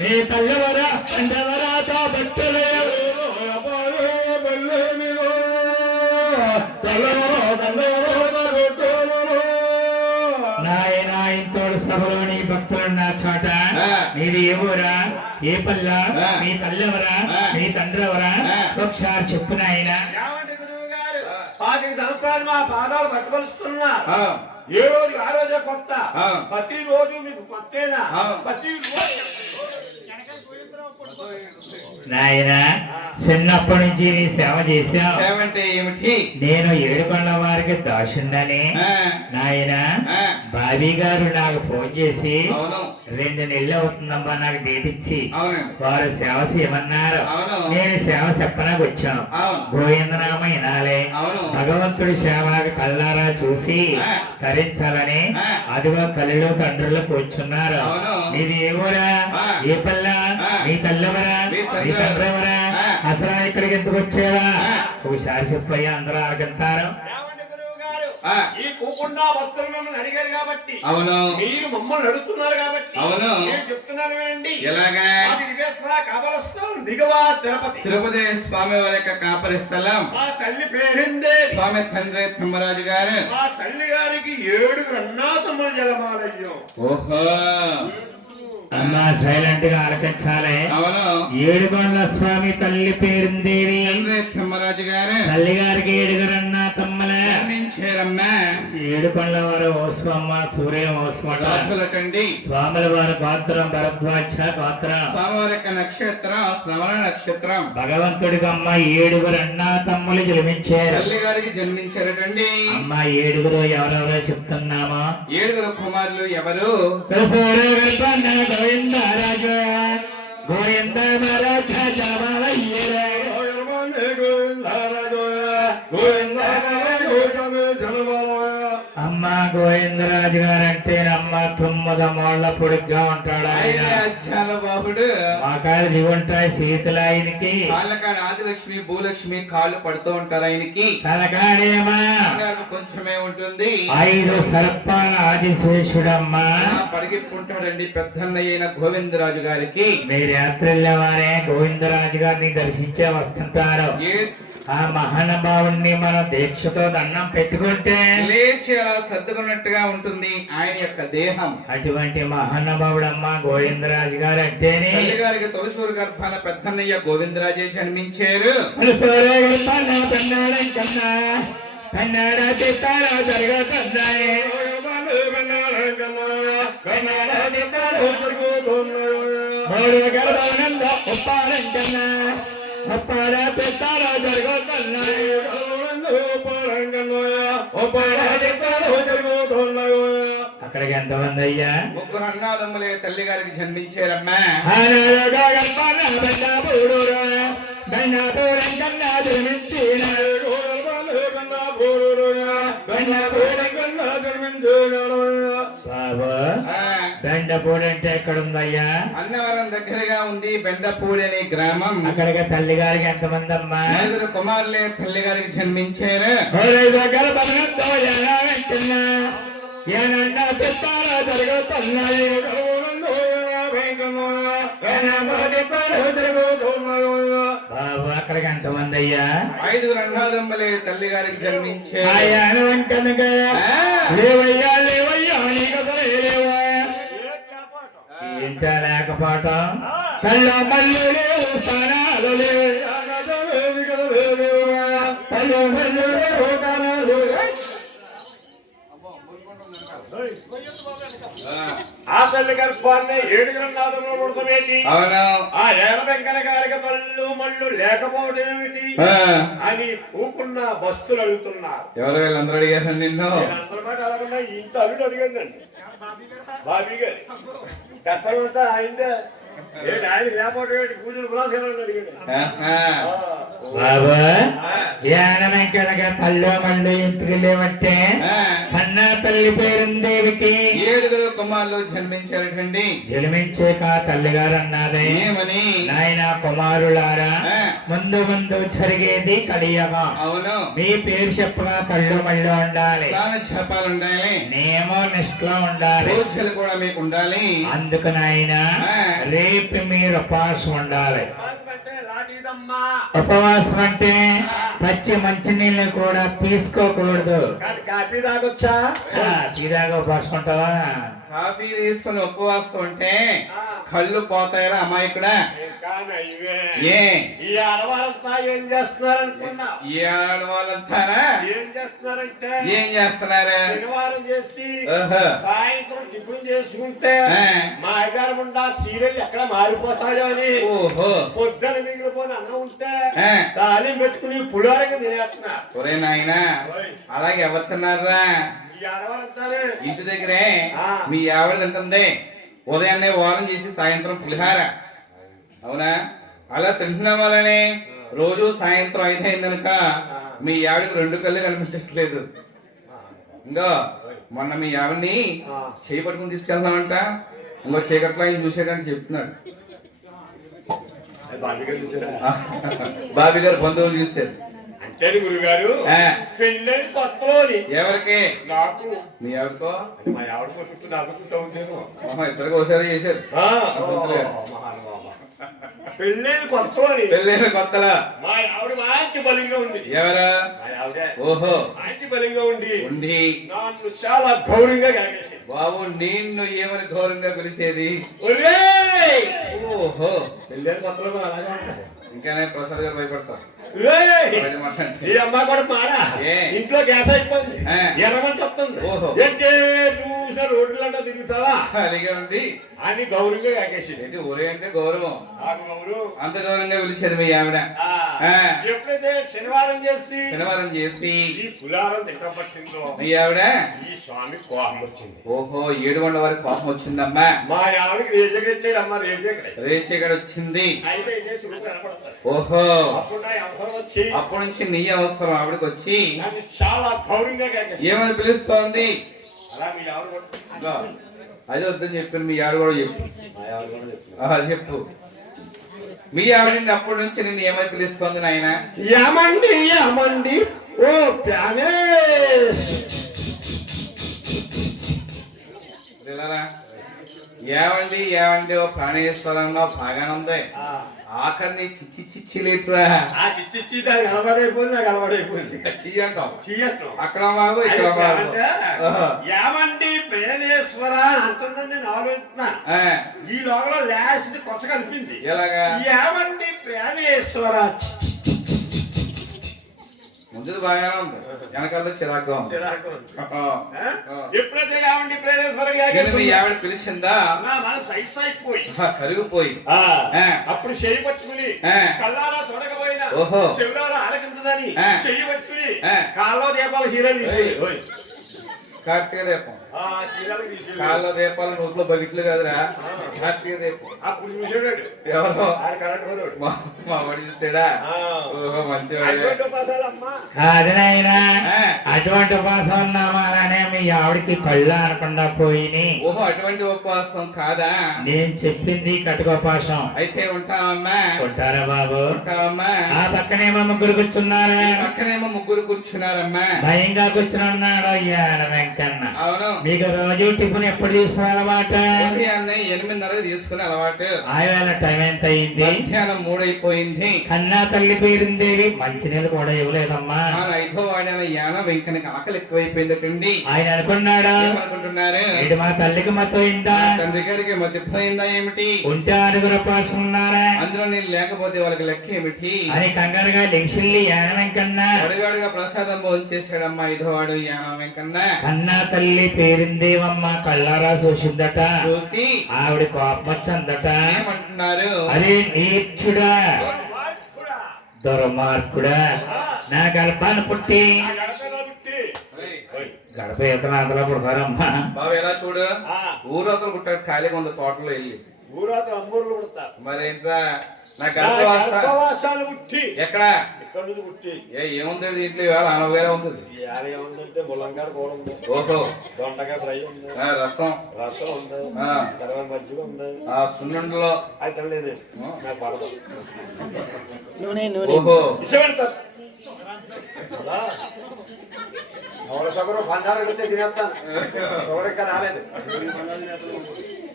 మీ తల్లవరా అండవరాతో భక్తులు నాయన ఇంతోడు సభలోని భక్తులున్న చోట మీది ఏ ఊరా ఏ పల్ల మీ తల్లెవరా మీ తండ్రెవరా ఒకసారి చెప్పు నాయన. 5 సంవత్సరాలు మా పాదాలు పట్టుకొలుస్తున్నా ఏ రోజు ఆ రోజే కొత్త ప్రతి రోజు మీకు కొత్తేనా ప్రతి నాయన చిన్నప్పటి నుంచి నీ సేవ చేశావు. సేవంటే ఏమిటి? నేను ఏడుకొండ వారికి దాసుండని నాయన బాబీ గారు నాకు ఫోన్ చేసి 2 నెలలు అవుతుందమ్మా నాకు డేట్ ఇచ్చి వారు సేవ చేయమన్నారు. నేను సేవ చెప్పడానికి వచ్చాను. గోవిందనామ వినాలే భగవంతుడి సేవ కళ్ళారా చూసి తరించాలని అదిగో తల్లిలో తండ్రులు కూర్చున్నారు. మీది ఏ ఊరా ఏ పల్ల మీ తల్లెవరా మీ తండ్రెవరా అసలు ఇక్కడికి ఎందుకు వచ్చేవా ఒకసారి చెప్పయ్యా అందరూ అడగంటారు. ఈ కూకుండా భక్తులు మిమ్మల్ని అడిగారు కాబట్టి అవును మీరు మమ్మల్ని అడుగుతున్నారు కాబట్టి అవును నేను చెప్తున్నాను వినండి. ఎలాగా? దిగవా తిరుపతి తిరుపతి స్వామి వారి యొక్క కాపరి స్థలం. మా తల్లి పేరిందే స్వామి తండ్రి తిమ్మరాజు గారు. మా తల్లి గారికి 7 అన్నాతమ్ముల జలమాలయ్యం. ఓహో అమ్మా సైలెంట్ గా ఆలకించాలి. అవును ఏడుకొండ స్వామి తల్లి పేరుందేవి తిమ్మరాజు గారు. తల్లి గారికి 7 అన్నా తమ్మలే జన్మించారమ్మా. ఏడుకొండ వారు ఓస్వమ్మ సూర్య ఓస్వటండి. స్వాముల వారి గోత్రం భరద్వాజ గోత్రం. స్వామివారి యొక్క నక్షత్రం శ్రవణ నక్షత్రం. భగవంతుడికి అమ్మ 7 అన్నా తమ్ములు జన్మించారు. తల్లి గారికి జన్మించారటండి. అమ్మ 7 ఎవరెవరో చెప్తున్నామా? 7 కుమారులు ఎవరు? గోవిందరాజు గోవింద మరాఠ అమ్మ గోవిందరాజు గారు అంటే అమ్మ 9 మోళ్ల పొడుగ్గా ఉంటాడు ఆయన. చాలా బాబుడు. మాకాలు దిగుంటాయి సీతలు ఆయనకి. కాళ్ళకాడ ఆదిలక్ష్మి భూలక్ష్మి కాళ్ళు పడుతూ ఉంటారు ఆయనకి. తలకాడేమా కొంచెమే ఉంటుంది. 5 సర్పాల ఆదిశేషుడమ్మా పడిగిప్పుంటాడండి పెద్దన్నయ్యైన గోవిందరాజు గారికి. మీరు యాత్రల్లో వారే గోవిందరాజు గారిని దర్శించే వస్తుంటారు. ఆ మహానుభావుణ్ణి మనం దీక్షతో దండం పెట్టుకుంటే లేచి అలా సర్దుకున్నట్టుగా ఉంటుంది ఆయన యొక్క దేహం. అటువంటి మహానుభావుడమ్మ గోవిందరాజు గారు అంటేనే తల్లి గారికి తొలసూరు గర్భాన పెద్దన్నయ్య గోవిందరాజే జన్మించారు. అక్కడికి ఎంతమంది అయ్యా? 3 అన్నాదమ్ములే తల్లి గారికి జన్మించారమ్మా. బెండపూడి అంటే ఎక్కడుందయ్యా? అన్నవరం దగ్గరగా ఉంది. బెండపూడి అనే గ్రామం. అక్కడికి తల్లి గారికి ఎంతమంది అమ్మా? 4 కుమారులే తల్లి గారికి జన్మించారు. అక్కడికి ఎంతమంది అయ్యా? 5 అన్నాదమ్ములే తల్లి గారికి జన్మించారు. ఇంటా లేకపోవటం తల్ల మల్లు లేవు స్థానాలు లేవు తల్లు మల్లు లేవు స్థానాలు. ఆ తల్లి గర్భాన్ని 7 అన్నాదమ్ములు పుడతామేంటి? అవును. ఆ ఏడ వెంకన్న గారికి తల్లు మళ్ళు లేకపోవడం ఏమిటి అని ఊకున్న బస్తులు అడుగుతున్నారు. ఎవరు వీళ్ళందరూ అడిగారు నిన్ను? ఇంత అల్లుడు అడిగానండి బాబీ గారు. కష్టమంతా ఆయనదే. ఆయన లేకపోవడం పూజలు పురాసాలను అడిగాడు. బాబు యానమెక్కడగా తల్లో మళ్ళీ ఇంటికి లేవంటే కన్నా తల్లి పేరుందేవికి 7 కుమారులు జన్మించారటండి. జన్మించాక తల్లిగారు అన్నదే ఏమని? నాయన కుమారులారా ముందు ముందు జరిగేది కలియుగం. అవును. మీ పేరు చెప్పగా కళ్ళు మళ్ళీ ఉండాలి, స్నానం చేపాలుండాలి, నియమం నిష్ఠలో ఉండాలి, పూజలు కూడా మీకు ఉండాలి. అందుకు నాయన రేపు మీరు ఉపవాసం ఉండాలి. ఉపవాసం అంటే పచ్చి మంచినీళ్ళు కూడా తీసుకోకూడదు. కాఫీ తాగొచ్చా? తీరాగా ఉపవాసం ఉంటావా? కాఫీ తీసుకుని ఉపవాసం అంటే కళ్ళు పోతాయరా అమాయకుడా? ఏ ఈ ఆడవాళ్ళంతా ఏం చేస్తున్నారు అనుకున్నా? ఈ ఆడవాళ్ళంతానా ఏం చేస్తున్నారంటే ఏం చేస్తున్నారా? శనివారం చేసి ఓహో. సాయంత్రం టిఫిన్ చేసుకుంటే ఆ. మా అయ్యగారు ఉండా సీరియల్ ఎక్కడ మారిపోతాయో అని ఓహో. పొద్దున మిగిలిపోయిన అన్నం ఉంటే ఆ. తాళం పెట్టుకుని పుడారంగా తినేస్తున్నా. ఒరే నాయనా అలాగే ఎవరు తిన్నారా? ఈ ఆడవాళ్ళంతానే ఇంటి దగ్గరే ఆ. మీ ఆవిడ తింటుంది. ఉదయాన్నే వారం చేసి సాయంత్రం పులిహార. అవునా? అలా తింటున్న వాళ్ళని రోజు సాయంత్రం 5 అయింది కనుక మీ ఆవిడకి 2 కళ్ళు కనిపించట్లేదు. ఇంకా మొన్న మీ ఆవిడని చేయి పట్టుకుని తీసుకెళ్తామంట. ఇంకో చీకట్లో ఆయన చూసేయడానికి చెప్తున్నాడు. బాబీ గారు బంధువులు చూస్తారు. అంటే గురుగారు పెళ్ళైన కొత్తలోని ఎవరికి? నాకు మీ ఆవిడకో మా ఆవిడ చుట్టూ నవ్వుకుంటూ ఉంటేను. ఇద్దరికి ఒకసారి చేశారు. పెళ్ళైన కొత్తలోని పెళ్ళైన కొత్తలా మా ఆవిడ మంచి బలంగా ఉంది. ఎవరా? మా ఆవిడ ఓహో. మంచి బలంగా ఉండి ఉండి నన్ను చాలా గౌరవంగా కలిగేసింది. బాబు నిన్ను ఏమని గౌరవంగా పిలిచేది? ఒరేయ్! ఓహో. పెళ్ళైన కొత్తలో కూడా అలాగే ఉంటుంది. ఇంకానే ప్రసాద్ గారు భయపడతారు. ఒరేయ్! బయట మాట్లాడండి. ఈ అమ్మాయి కూడా మారా ఏ? ఇంట్లో గ్యాస్ అయిపోయింది, ఆ. ఎర్రమంట వస్తుంది. ఓహో. ఏంటే చూసిన రోడ్లంటా తిరుగుతావా ఖాళీగా ఉండి అని గౌరవంగా కాకేసింది. ఏంటి ఒరే అంటే గౌరవం? నాకు గౌరవం. అంత గౌరవంగా పిలిచేది మీ ఆవిడ. ఆ. ఎప్పుడైతే శనివారం చేసి శనివారం చేసి ఈ పులారం తింటం పట్టిందో మీ ఆవిడ ఈ స్వామి కోపం వచ్చింది. ఓహో 7 గంటల వరకు కోపం వచ్చిందమ్మా. మా ఆవిడకి రేజగట్లేదు అమ్మ, రేజగట్లేదు. రేచేగడ వచ్చింది. అయితే ఇదే చూపు కనపడతారు. ఓహో. అప్పుడు నా అవసరం వచ్చి అప్పటి నుంచి నీ అవసరం ఆవిడకి వచ్చి నన్ను చాలా గౌరవంగా కాకేసింది. ఏమని పిలుస్తోంది? అలా మీ ఆవిడ కూడా అదే వద్దని చెప్పాను. మీ ఆవిడ కూడా చెప్పు. మా ఆవిడ కూడా చెప్తున్నా. చెప్పు. మీ ఆవిడ అప్పటి నుంచి నిన్ను ఏమని పిలుస్తోంది నాయన? ఏమండి ఏమండి ఓ ప్యానేస్. ఏమండి ఏమండి ఓ ప్రాణేశ్వరంలో బాగానే ఉంది. ఆఖరిని చిచ్చి చిచ్చి లేటురా. ఆ చిచ్చి దానికి అలవాడైపోయింది, నాకు అలవాడైపోయింది. చెయ్యి అంటాం. చెయ్యట్ను అక్కడ మాదు ఇక్కడ మాదు. ఏమండి ప్రేణేశ్వర అంటుందని నేను ఆలోచిస్తున్నా. ఈ లోపల లాస్ట్ కొస కనిపింది. ఎలాగా? ఏమండి ప్రేణేశ్వర. ముందుది బాగానే ఉంది, వెనకాల చిరాకుగా ఉంది. ఎప్పుడైతే ఏమండి ప్రేణేశ్వర మీ ఆవిడ పిలిచిందా? నా మనసు అయిపోయి కరిగిపోయి అప్పుడు చెయ్యి పట్టుకుని కళ్ళారా చూడకపోయినా ఓహో చెవులారా ఆలకించదని చెయ్యి పట్టుకుని కాళ్ళలో దీపాలు చీరలు తీసేది. కార్తీక దీపం కాళ్ళ దీపాలు నోట్లో బకెట్లు కాదురా, కార్తీక దీపం. అప్పుడు చూసాడు ఎవరో కరెక్ట్ మా వాడు చూసాడా? ఓహో మంచివాడే. అది నాయనా అటువంటి ఉపవాసం ఉన్నామా అలానే మీ ఆవిడకి కళ్ళు అనకుండా పోయి. ఓహో అటువంటి ఉపవాసం కాదా? నేను చెప్పింది కటుకోపాసం. అయితే ఉంటామమ్మా. ఉంటారా బాబు? ఉంటామమ్మా. ఆ పక్కనేమో ముగ్గురు కూర్చున్నారా? పక్కనేమో ముగ్గురు కూర్చున్నారమ్మా. భయంగా కూర్చున్నాడు వెంకన్న. అవును. మీకు రోజు టిఫిన్ ఎప్పుడు తీసుకున్నమాట? ఉదయాన్నే 8:30 తీసుకునే అలవాటు. ఆవేళ టైం ఎంత అయింది? మధ్యాహ్నం 3 అయిపోయింది. కన్నా తల్లి పేరుందేవి మంచినీళ్ళు కూడా ఇవ్వలేదమ్మా. ఆయన 5వ వాడిన యానం వెంకనికి ఆకలి ఎక్కువైపోయిందటండి. ఆయన అనుకున్నాడా ఏమనుకుంటున్నారు? ఇటు మా తల్లికి మతోయిందా, తండ్రి గారికి మతిపోయిందా ఏమిటి? ఉంటే 6 ఉపవాసం ఉన్నారా, అందులో నేను లేకపోతే వాళ్ళకి లెక్క ఏమిటి అని కంగారుగా లెగిసిల్లి యాన వెంకన్న అడుగాడుగా ప్రసాదం భోంచేశాడమ్మా 5వ వాడు యానం వెంకన్న. కన్నా తల్లి పేరుందేవమ్మ కళ్ళారా చూసిందట. చూసి ఆవిడ కోపం వచ్చిందట. ఏమంటున్నారు? అరే నీచుడా, దుర్మార్గుడా, నా గర్భాన్ని పుట్టి గడప ఎత్తనాతలో పుడతారమ్మా. బాబు ఎలా చూడు, ఊరవతలు పుట్టాడు ఖాళీగా ఉంది తోటలో వెళ్ళి. ఊరాతలు అమ్మూర్లు పుడతారు. మరేంట్రా నా గర్భవాస గర్భవాసాలు పుట్టి ఎక్కడ ఇక్కడ నుంచి పుట్టి ఏముంది దీంట్లో ఇవాళ అనవేళ ఉంటుంది ఇవాళ ఏముందంటే ముల్లంగాడ కూర ఉంది, ఓహో దొండకాయ ఫ్రై ఉంది, రసం రసం ఉంది, తర్వాత మజ్జిగ ఉంది, సున్నుండలో అది తినలేదు నాకు పడదు. ఓహో ఇష్టపెడతారు ఎవరు సగరు పంచాలు వచ్చే తినేస్తాను, ఎవరు ఇంకా రాలేదు.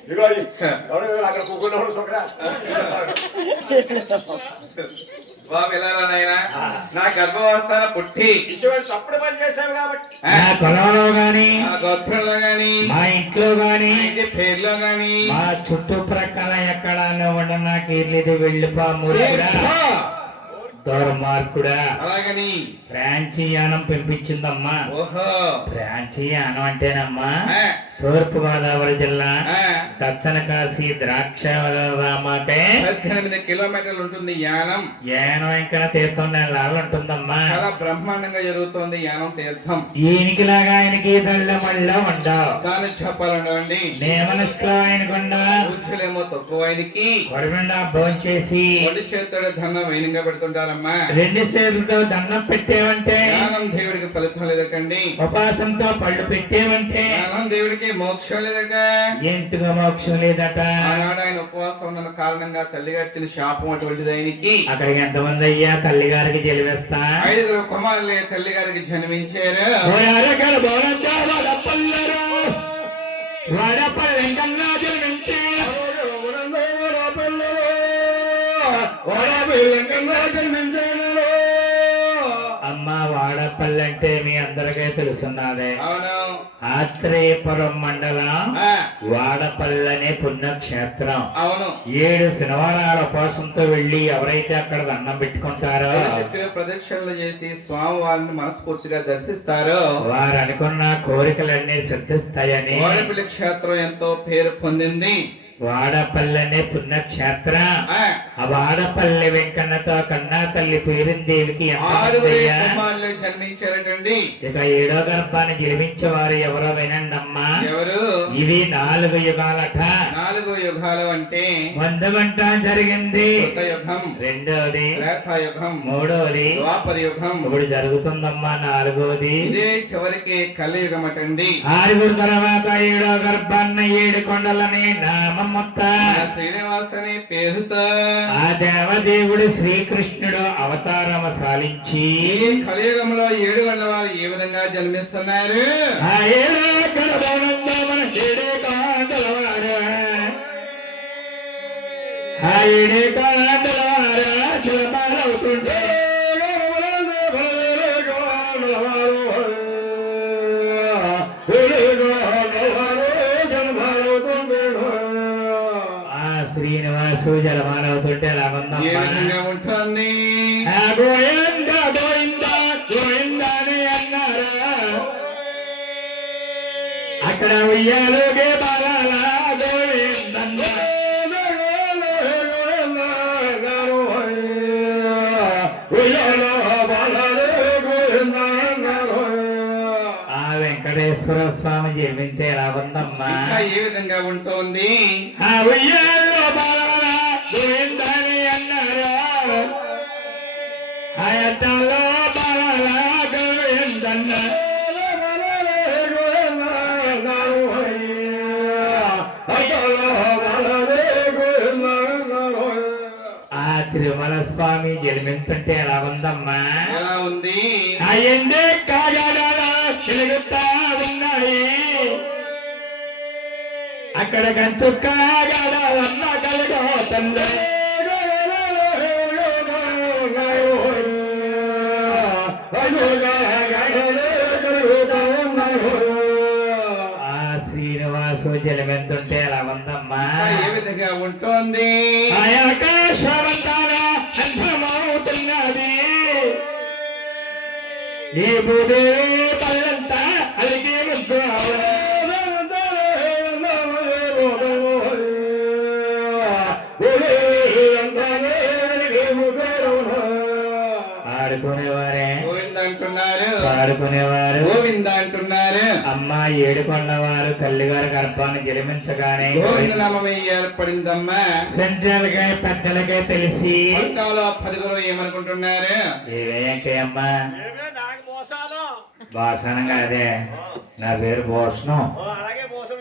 ఇదిగో ఎవరు అక్కడ కూకున్నవాడు సొకరా బాబు ఎలా నాయనా నా గర్భవస్థాన పుట్టి ఇష్టపడి తప్పుడు పని చేశావు కాబట్టి నా కులంలో గాని నా గోత్రంలో గాని మా ఇంట్లో గాని ఇంటి పేర్లో గాని మా చుట్టుప్రక్కల ఎక్కడానే ఉండ నాకు ఇర్లేదు వెళ్ళిపో మూర్ఖుడా దుర్మార్గుడా. అలాగని ప్రాంచీయానం పంపించిందమ్మా. ఓహో ప్రాంచీయానం అంటేనమ్మా ఆ, తూర్పు గోదావరి జిల్లా ఆ, దక్షిణ కాశీ ద్రాక్షరామాకే 18 కిలోమీటర్లు ఉంటుంది యానం. ఏనం వెంకన తీర్థం నెలలు ఉంటుందమ్మా. చాలా బ్రహ్మాండంగా జరుగుతోంది యానం తీర్థం. ఈయనకిలాగా ఆయనకి దళ్ళ మళ్ళ ఉండవు. దాన్ని చెప్పాలండి నేమనిష్టలో ఆయనకుండా పూజలేమో తక్కువ ఆయనకి కొడమిండా భోంచేసి ఒడి చేతుడు ధనం వైనంగా పెడుతుంటారమ్మా. 2 చేతులతో దండం పెట్టేవంటే, యానం దేవుడికి ఫలితం లేదటండి. ఉపాసంతో పళ్ళు పెట్టేవంటే యానం దేవుడికి మోక్షం లేదట. ఎంతగా మోక్షం లేదట. ఆనాడు ఆయన ఉపవాసం ఉన్న కారణంగా తల్లిగారి శాపం అటువంటిది ఆయనకి. అక్కడికి ఎంతమంది అయ్యా తల్లి గారికి జలివేస్తా 5 కుమారులే తల్లి గారికి జన్మించారు. వాడపల్లెంకన్నా జన్మించి అమ్మ వాడపల్లి అంటే మీ అందరికీ తెలుసున్నదే. అవును ఆత్రేయపురం మండలం ఆ, వాడపల్లి అనే పుణ్యక్షేత్రం. అవును 7 శనివారాల ఉపాసంతో వెళ్లి ఎవరైతే అక్కడ దండం పెట్టుకుంటారో చక్కగా ప్రదక్షిణలు చేసి స్వామి వారిని మనస్ఫూర్తిగా దర్శిస్తారు. వారు అనుకున్న కోరికలన్నీ సిద్ధిస్తాయని వాడపల్లి క్షేత్రం ఎంతో పేరు పొందింది. వాడపల్లి అనే పుణ్యక్షేత్రం. ఆ, ఆ వాడపల్లి వెంకన్నతో కన్నా తల్లి పేరుందేవికి ఎంత 6 మందయ్యా? కుమారులు జన్మించారటండి. ఇక 7వ గర్భాన్ని జన్మించేవారు ఎవరో వినండమ్మా. ఎవరు? ఇవి 4 యుగాలట. 4 యుగాలు అంటే ముందు గంట జరిగింది, యుగం, రెండోది, త్రేతాయుగం, మూడోది, ద్వాపర యుగం, ఇప్పుడు జరుగుతుందమ్మా నాలుగోది. ఇదే చివరికి కలియుగం అటండి. 6 తర్వాత 7వ గర్భాన్న 7 కొండలని నామం మొత్తం. శ్రీనివాస అనే పేరుతో ఆ దేవదేవుడు శ్రీకృష్ణుడు అవతారము సాలించి ఈ కలియుగంలో 7 గంటల వారు ఏ విధంగా జన్మిస్తున్నారు? ఆ 7వ గర్భానంలో మన 7 కాండలవారు, ఆ 7 కాండలవారు జన్మాలవుతుంటే శ్రీనివాసు జలమానవుతుంటే ఏ లాగుందమ్మా. విధంగా ఉంటుంది? గోవింద గోవింద గోవింద అని అన్నారా, అక్కడ ఉయ్యాలుగే బాలాలా గోవిందన్న. ఆ వెంకటేశ్వర స్వామి జన్మింతే ఎలా ఉందమ్మా. ఇంకా ఏ విధంగా ఉంటుంది? ఆ ఉయ్యాల్లో బాలాలా గోవిందని అన్నారా, ఆ అద్దాల్లో బాలాలా గోవిందన్న. ఆ తిరుమల స్వామి జన్మింతుంటే ఎలా ఉందమ్మా. ఎలా ఉంది? ఆ ఎండే కాగాడాలా తిరుగుతా ఉన్నాయి, అక్కడ కంచు కాగాడాలన్న కలుగుతుంది. ఆ శ్రీనివాసు జలమెంతుంటే ఎలా ఉందమ్మా. ఏ విధంగా ఉంటుంది? ఆ ఆకాశమంతారా అంతమవుతున్నది, ఈ భూమి పల్లంతా అలిగి ముగ్గు. ఆడుకునేవారే గోవిందా అంటున్నారు, పాడుకునేవారు గోవింద అంటున్నారు. అమ్మ ఏడుకొండ వారు తల్లిగారి గర్భాన్ని జన్మించగానే గోవింద నామమే ఏర్పడిందమ్మా. సెంట్రల్గా పెద్దలకే తెలిసి పట్టాలో 10 ఏమనుకుంటున్నారు? ఏమయ్యాకమ్మా ఏమే నాకు మోసాలు భాషణంగా అదే నా పేరు భూషణం అలాగే మోసం